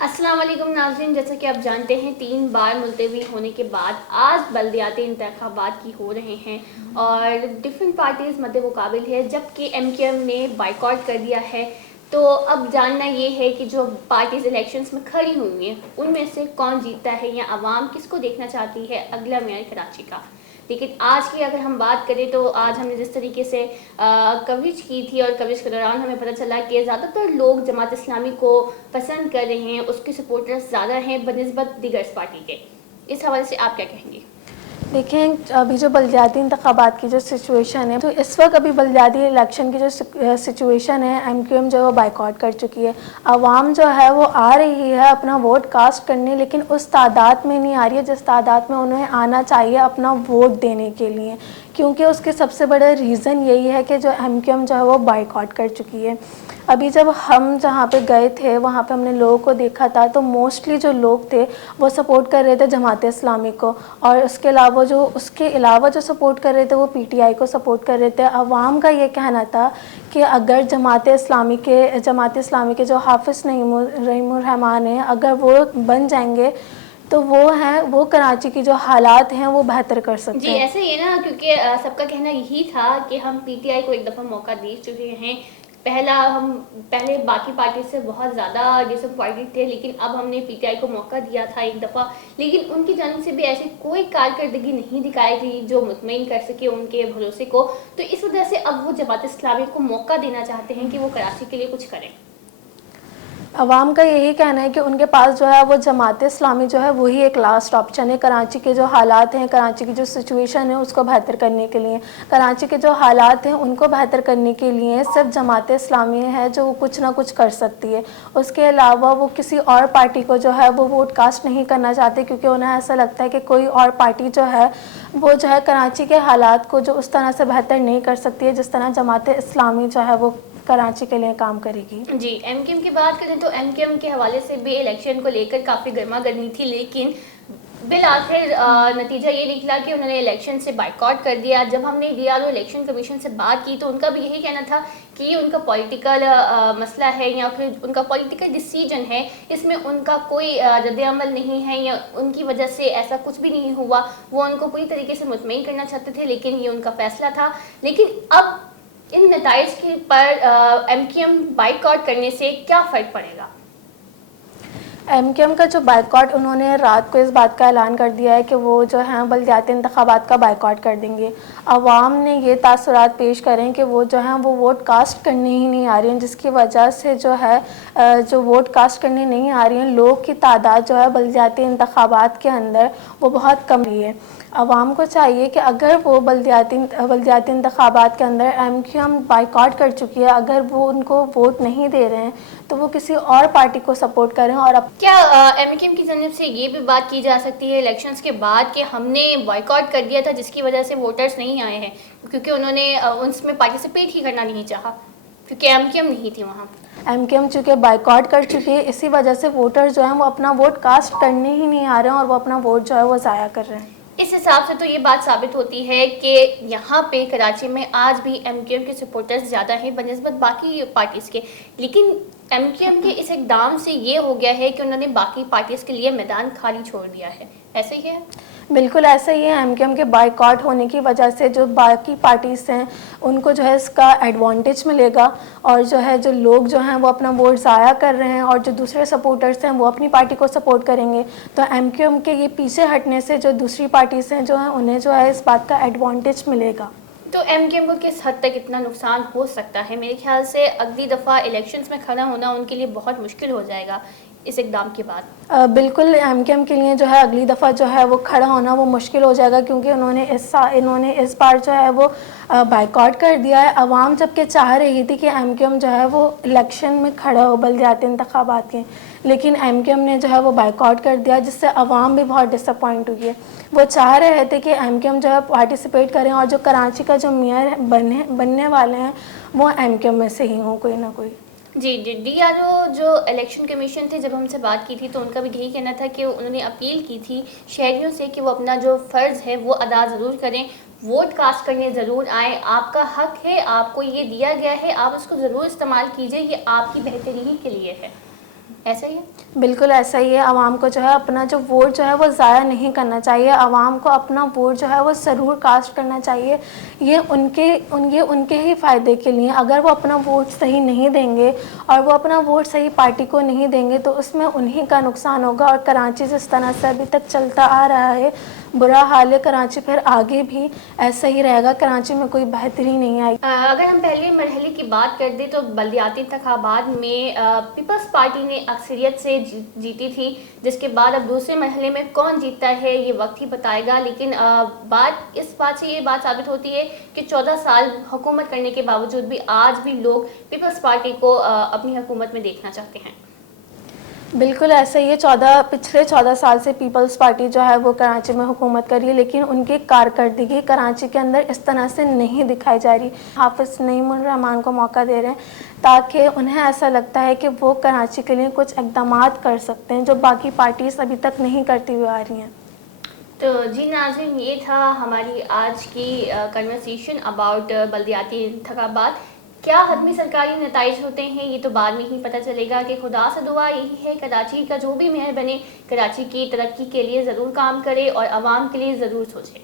السلام علیکم ناظرین، جیسا کہ آپ جانتے ہیں 3 بار ملتوی ہونے کے بعد آج بلدیاتی انتخابات کی ہو رہے ہیں اور ڈفرینٹ پارٹیز مد مقابل ہے، جبکہ ایم کیو ایم نے بائیکاٹ کر دیا ہے۔ تو اب جاننا یہ ہے کہ جو پارٹیز الیکشنز میں کھڑی ہوئی ہیں ان میں سے کون جیتتا ہے یا عوام کس کو دیکھنا چاہتی ہے اگلا میئر کراچی کا۔ لیکن آج کی اگر ہم بات کریں تو آج ہم نے جس طریقے سے کوریج کی تھی اور کوریج کے دوران ہمیں پتہ چلا کہ زیادہ تر لوگ جماعت اسلامی کو پسند کر رہے ہیں، اس کے سپورٹرز زیادہ ہیں بنسبت دیگر پارٹی کے۔ اس حوالے سے آپ کیا کہیں گے؟ دیکھیں، ابھی جو بلدیاتی انتخابات کی جو سچویشن ہے، تو اس وقت ابھی بلدیاتی الیکشن کی جو سچویشن ہے، ایم کیو ایم جو ہے وہ بائیکاٹ کر چکی ہے۔ عوام جو ہے وہ آ رہی ہے اپنا ووٹ کاسٹ کرنے، لیکن اس تعداد میں نہیں آ رہی ہے جس تعداد میں انہیں آنا چاہیے اپنا ووٹ دینے کے لیے، کیونکہ اس کے سب سے بڑا ریزن یہی ہے کہ جو ایم کیو ایم جو ہے وہ بائیکاٹ کر چکی ہے۔ ابھی جب ہم جہاں پہ گئے تھے وہاں پہ ہم نے لوگوں کو دیکھا تھا، تو موسٹلی جو لوگ تھے وہ سپورٹ کر رہے تھے جماعت اسلامی کو، اور اس کے علاوہ جو سپورٹ کر رہے تھے وہ پی ٹی آئی کو سپورٹ کر رہے تھے۔ عوام کا یہ کہنا تھا کہ اگر جماعت اسلامی کے جو حافظ رحیم الرحمان ہیں، اگر وہ بن جائیں گے تو وہ کراچی کی جو حالات ہیں وہ بہتر کر سکتے جی ہیں۔ ایسے ہی نا، کیونکہ سب کا کہنا یہی تھا کہ ہم پی ٹی آئی کو ایک دفعہ موقع دے چکے ہیں۔ پہلے باقی پارٹی سے بہت زیادہ ڈسپوائنٹڈ تھے، لیکن اب ہم نے پی ٹی آئی کو موقع دیا تھا ایک دفعہ، لیکن ان کی جانب سے بھی ایسی کوئی کارکردگی نہیں دکھائی تھی جو مطمئن کر سکے ان کے بھروسے کو۔ تو اس وجہ سے اب وہ جماعت اسلامی کو موقع دینا چاہتے ہیں کہ وہ کراچی کے لیے کچھ کریں۔ عوام کا یہی کہنا ہے کہ ان کے پاس جو ہے وہ جماعت اسلامی جو ہے وہی ایک لاسٹ آپشن ہے کراچی کے جو حالات ہیں، کراچی کی جو سچویشن ہے اس کو بہتر کرنے کے لیے۔ کراچی کے جو حالات ہیں ان کو بہتر کرنے کے لیے صرف جماعت اسلامی ہے جو کچھ نہ کچھ کر سکتی ہے۔ اس کے علاوہ وہ کسی اور پارٹی کو جو ہے وہ ووٹ کاسٹ نہیں کرنا چاہتے، کیونکہ انہیں ایسا لگتا ہے کہ کوئی اور پارٹی جو ہے وہ کراچی کے حالات کو جو اس طرح سے بہتر نہیں کر سکتی ہے جس طرح جماعت اسلامی جو ہے وہ کراچی کے لیے کام کرے گی۔ جی ایم کیو ایم کی بات کریں تو ایم کیو ایم کے حوالے سے بھی الیکشن کو لے کر کافی گرما گرمی تھی، لیکن بالآخر نتیجہ یہ نکلا کہ انہوں نے الیکشن سے بائیکاٹ کر دیا۔ جب ہم نے D R O election commission سے بات کی تو ان کا بھی یہی کہنا تھا کہ یہ ان کا پولیٹیکل مسئلہ ہے یا پھر ان کا پولیٹیکل ڈیسیجن ہے، اس میں ان کا کوئی رد عمل نہیں ہے یا ان کی وجہ سے ایسا کچھ بھی نہیں ہوا۔ وہ ان کو پوری طریقے سے مطمئن کرنا چاہتے تھے، لیکن یہ ان کا فیصلہ تھا۔ لیکن اب ان نتائج پر ایم کیو ایم بائیکاٹ کرنے سے کیا فرق پڑے گا؟ ایم کیو ایم کا جو بائیکاٹ، انہوں نے رات کو اس بات کا اعلان کر دیا ہے کہ وہ جو ہیں بلدیاتی انتخابات کا بائیکاٹ کر دیں گے۔ عوام نے یہ تاثرات پیش کریں کہ وہ جو ہیں وہ ووٹ کاسٹ کرنے ہی نہیں آ رہی ہیں، جس کی وجہ سے جو ووٹ کاسٹ کرنے نہیں آ رہی ہیں لوگ کی تعداد جو ہے بلدیاتی انتخابات کے اندر وہ بہت کم رہی ہے۔ عوام کو چاہیے کہ اگر وہ بلدیاتی انتخابات کے اندر ایم کیو ایم بائیکاٹ کر چکی ہے، اگر وہ ان کو ووٹ نہیں دے رہے ہیں تو وہ کسی اور پارٹی کو سپورٹ کریں۔ اور کیا ایم کیو ایم کی جانب سے یہ بھی بات کی جا سکتی ہے الیکشنز کے بعد کہ ہم نے بائیکاٹ کر دیا تھا جس کی وجہ سے ووٹرز نہیں آئے ہیں، کیونکہ انہوں نے اس میں پارٹیسپیٹ ہی کرنا نہیں چاہا کیونکہ ایم کیو ایم نہیں تھی وہاں؟ ایم کیو ایم چونکہ بائیکاٹ کر چکی ہے، اسی وجہ سے ووٹر جو ہیں وہ اپنا ووٹ کاسٹ کرنے ہی نہیں آ رہے ہیں اور وہ اپنا ووٹ جو ہے وہ ضائع کر رہے ہیں۔ اس حساب سے تو یہ بات ثابت ہوتی ہے کہ یہاں پہ کراچی میں آج بھی ایم کیو ایم کے سپورٹرز زیادہ ہیں بنسبت باقی پارٹیز کے، لیکن ایم کیو ایم کے اس اقدام سے یہ ہو گیا ہے کہ انہوں نے باقی پارٹیز کے لیے میدان خالی چھوڑ دیا ہے۔ ایسے ہی ہے؟ بالکل ایسا ہی ہے۔ ایم کیو ایم کے بائیکاٹ ہونے کی وجہ سے جو باقی پارٹیز ہیں ان کو جو ہے اس کا ایڈوانٹیج ملے گا، اور جو لوگ جو ہیں وہ اپنا ووٹ ضائع کر رہے ہیں اور جو دوسرے سپورٹرز ہیں وہ اپنی پارٹی کو سپورٹ کریں گے، تو ایم کیو ایم کے یہ پیچھے ہٹنے سے جو دوسری پارٹیز ہیں انہیں جو ہے اس بات کا ایڈوانٹیج ملے گا۔ تو ایم کیو ایم کو کس حد تک اتنا نقصان ہو سکتا ہے؟ میرے خیال سے اگلی دفعہ الیکشنز میں کھڑا ہونا ان کے لیے بہت مشکل ہو جائے گا اس اقدام کے بعد۔ بالکل ایم کیو ایم کے لیے جو ہے اگلی دفعہ جو ہے وہ کھڑا ہونا وہ مشکل ہو جائے گا، کیونکہ انہوں نے اس بار جو ہے وہ بائیکاٹ کر دیا ہے۔ عوام جبکہ چاہ رہی تھی کہ ایم کیو ایم جو ہے وہ الیکشن میں کھڑا ہو بلدیاتی انتخابات کے، لیکن ایم کیو ایم نے جو ہے وہ بائیکاٹ کر دیا، جس سے عوام بھی بہت ڈس اپوائنٹ ہوئی ہے۔ وہ چاہ رہے تھے کہ ایم کیو ایم جو ہے پارٹیسپیٹ کریں اور جو کراچی کا جو میئر بننے والے ہیں وہ ایم کیو ایم میں سے ہی ہوں کوئی نہ کوئی۔ جی ڈی آر او جو الیکشن کمیشن تھے، جب ہم سے بات کی تھی تو ان کا بھی یہی کہنا تھا کہ انہوں نے اپیل کی تھی شہریوں سے کہ وہ اپنا جو فرض ہے وہ ادا ضرور کریں، ووٹ کاسٹ کرنے ضرور آئیں، آپ کا حق ہے، آپ کو یہ دیا گیا ہے، آپ اس کو ضرور استعمال کیجئے، یہ آپ کی بہتری ہی کے لیے ہے۔ ایسا ہی ہے؟ بالکل ایسا ہی ہے. عوام کو جو ہے اپنا جو ووٹ جو ہے وہ ضائع نہیں کرنا چاہیے. عوام کو اپنا ووٹ جو ہے وہ ضرور کاسٹ کرنا چاہیے. یہ ان کے ہی فائدے کے لیے. اگر وہ اپنا ووٹ صحیح نہیں دیں گے اور وہ اپنا ووٹ صحیح پارٹی کو نہیں دیں گے تو اس میں انہی کا نقصان ہوگا. اور کراچی جس طرح سے ابھی تک چلتا آ رہا ہے برا حال ہے کراچی. پھر آگے بھی ایسا ہی رہے گا. کراچی میں کوئی بہتری نہیں آئی. اگر ہم پہلے مرحلے کی بات کر دیں تو بلدیاتی انتخابات میں پیپلز پارٹی نے اکثریت سے جیتی تھی، جس کے بعد اب دوسرے مرحلے میں کون جیتتا ہے یہ وقت ہی بتائے گا. لیکن اس بات سے یہ بات ثابت ہوتی ہے کہ 14 سال حکومت کرنے کے باوجود بھی آج بھی لوگ پیپلز پارٹی کو اپنی حکومت میں دیکھنا چاہتے ہیں. بالکل ایسا ہی ہے. پچھلے 14 سال سے پیپلز پارٹی جو ہے وہ کراچی میں حکومت کر رہی ہے، لیکن ان کی کارکردگی کراچی کے اندر اس طرح سے نہیں دکھائی جا رہی. حافظ نعیم الرحمان کو موقع دے رہے ہیں تاکہ انہیں ایسا لگتا ہے کہ وہ کراچی کے لیے کچھ اقدامات کر سکتے ہیں جو باقی پارٹیز ابھی تک نہیں کرتی ہوئی آ رہی ہیں. تو جی ناظرین، یہ تھا ہماری آج کی کنورسیشن اباؤٹ بلدیاتی انتخابات. کیا حتمی سرکاری نتائج ہوتے ہیں یہ تو بعد میں ہی پتہ چلے گا. کہ خدا سے دعا یہی ہے کراچی کا جو بھی میئر بنے کراچی کی ترقی کے لیے ضرور کام کرے اور عوام کے لیے ضرور سوچے.